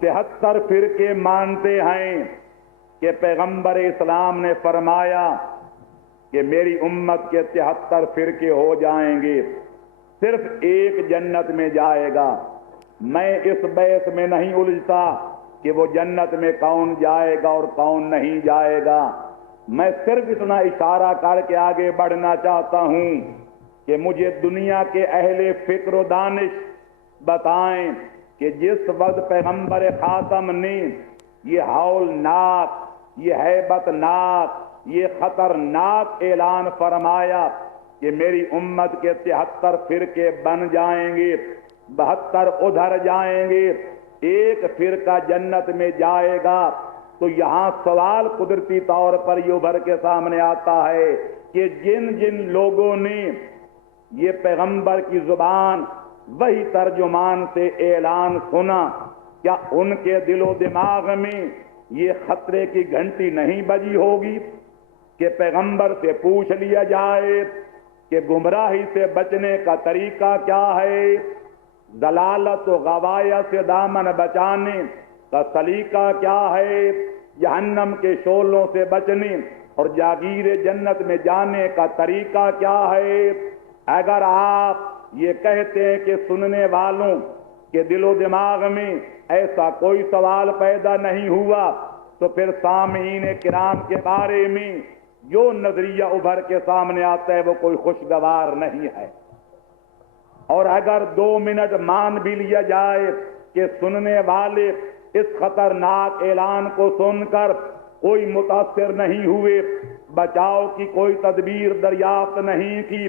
73 فرقے مانتے ہیں کہ پیغمبر اسلام نے فرمایا کہ میری امت کے 73 فرقے ہو جائیں گے، صرف ایک جنت میں جائے گا۔ میں اس بحث میں نہیں الجھتا کہ وہ جنت میں کون جائے گا اور کون نہیں جائے گا۔ میں صرف اتنا اشارہ کر کے آگے بڑھنا چاہتا ہوں کہ مجھے دنیا کے اہل فکر و دانش بتائیں کہ جس وقت پیغمبر خاتم نے یہ ہولناک، یہ ہیبت ناک، یہ خطرناک اعلان فرمایا کہ میری امت کے 73 فرقے بن جائیں گے، 72 ادھر جائیں گے، ایک فرقہ جنت میں جائے گا، تو یہاں سوال قدرتی طور پر یہ ابھر کے سامنے آتا ہے کہ جن جن لوگوں نے یہ پیغمبر کی زبان وہی ترجمان سے اعلان سنا، کیا ان کے دل و دماغ میں یہ خطرے کی گھنٹی نہیں بجی ہوگی کہ پیغمبر سے پوچھ لیا جائے کہ گمراہی سے بچنے کا طریقہ کیا ہے، ضلالت و غوایہ سے دامن بچانے کا سلیقہ کیا ہے، جہنم کے شعلوں سے بچنے اور جاگیر جنت میں جانے کا طریقہ کیا ہے؟ اگر آپ یہ کہتے ہیں کہ سننے والوں کے دل و دماغ میں ایسا کوئی سوال پیدا نہیں ہوا، تو پھر سامعین کرام کے بارے میں جو نظریہ ابھر کے سامنے آتا ہے وہ کوئی خوشگوار نہیں ہے۔ اور اگر 2 منٹ مان بھی لیا جائے کہ سننے والے اس خطرناک اعلان کو سن کر کوئی متاثر نہیں ہوئے، بچاؤ کی کوئی تدبیر دریافت نہیں کی،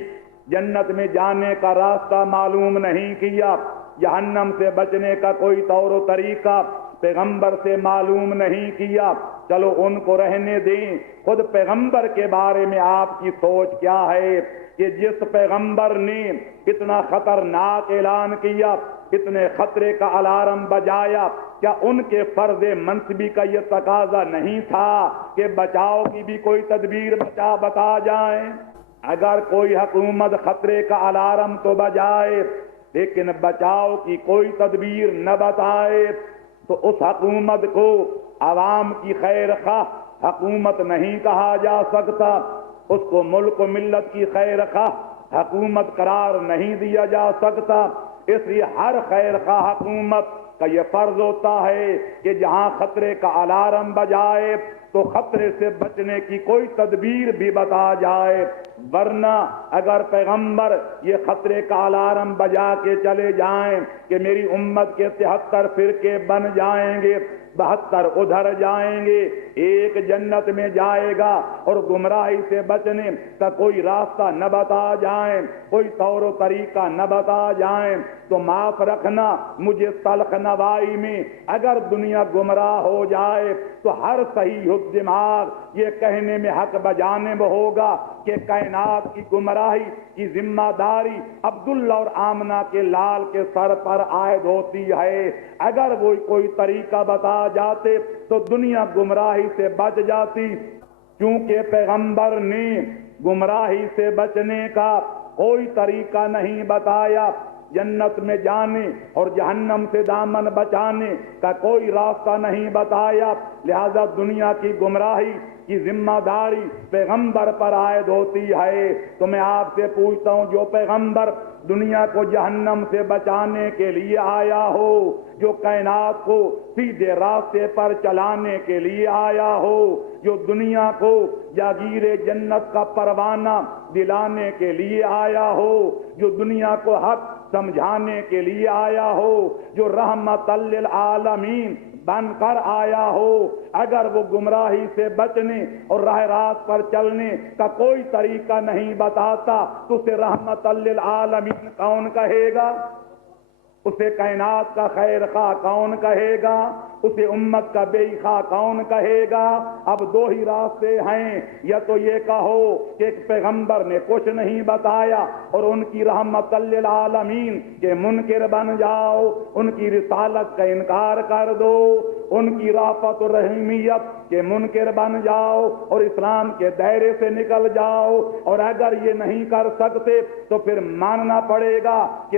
جنت میں جانے کا راستہ معلوم نہیں کیا، جہنم سے بچنے کا کوئی طور و طریقہ پیغمبر سے معلوم نہیں کیا، چلو ان کو رہنے دیں، خود پیغمبر کے بارے میں آپ کی سوچ کیا ہے کہ جس پیغمبر نے اتنا خطرناک اعلان کیا، اتنے خطرے کا الارم بجایا، کیا ان کے فرض منصبی کا یہ تقاضا نہیں تھا کہ بچاؤ کی بھی کوئی تدبیر بتا جائیں؟ اگر کوئی حکومت خطرے کا الارم تو بجائے لیکن بچاؤ کی کوئی تدبیر نہ بتائے تو اس حکومت کو عوام کی خیر خواہ حکومت نہیں کہا جا سکتا، اس کو ملک و ملت کی خیر خواہ حکومت قرار نہیں دیا جا سکتا۔ اس لیے ہر خیر خواہ حکومت کا یہ فرض ہوتا ہے کہ جہاں خطرے کا الارم بجائے تو خطرے سے بچنے کی کوئی تدبیر بھی بتا جائے، ورنہ اگر پیغمبر یہ خطرے کا الارم بجا کے چلے جائیں کہ میری امت کے 73 فرقے بن جائیں گے، 72 ادھر جائیں گے، ایک جنت میں جائے گا، اور گمراہی سے بچنے کا کوئی راستہ نہ بتا جائیں، کوئی طور و طریقہ نہ بتا جائیں، تو معاف رکھنا مجھے تلخ نوائی میں اگر دنیا گمراہ ہو جائے تو ہر صحیح دماغ یہ کہنے میں حق بجانب ہوگا کہ کائنات کی گمراہی کی ذمہ داری عبداللہ اور آمنہ کے لال کے سر پر عائد ہوتی ہے۔ اگر وہ کوئی طریقہ بتا جاتے تو دنیا گمراہی سے بچ جاتی، کیونکہ پیغمبر نے گمراہی سے بچنے کا کوئی طریقہ نہیں بتایا، جنت میں جانے اور جہنم سے دامن بچانے کا کوئی راستہ نہیں بتایا، لہذا دنیا کی گمراہی کی ذمہ داری پیغمبر پر عائد ہوتی ہے۔ تو میں آپ سے پوچھتا ہوں، جو پیغمبر دنیا کو جہنم سے بچانے کے لیے آیا ہو، جو کائنات کو سیدھے راستے پر چلانے کے لیے آیا ہو، جو دنیا کو جاگیر جنت کا پروانہ دلانے کے لیے آیا ہو، جو دنیا کو حق سمجھانے کے لیے آیا ہو، جو رحمت للعالمین بن کر آیا ہو، اگر وہ گمراہی سے بچنے اور راہ راست پر چلنے کا کوئی طریقہ نہیں بتاتا تو اسے رحمت للعالمین کون کہے گا؟ اسے کائنات کا خیر خواہ کون کہے گا؟ اسے امت کا بے خواہ کون کہے گا؟ اب 2 ہی راستے ہیں، یا تو یہ کہو کہ ایک پیغمبر نے کچھ نہیں بتایا اور ان کی رحمت للعالمین کے منکر بن جاؤ، ان کی رسالت کا انکار کر دو، ان کی رافت و رحیمیت کے منکر بن جاؤ اور اسلام کے دائرے سے نکل جاؤ، اور اگر یہ نہیں کر سکتے تو پھر ماننا پڑے گا کہ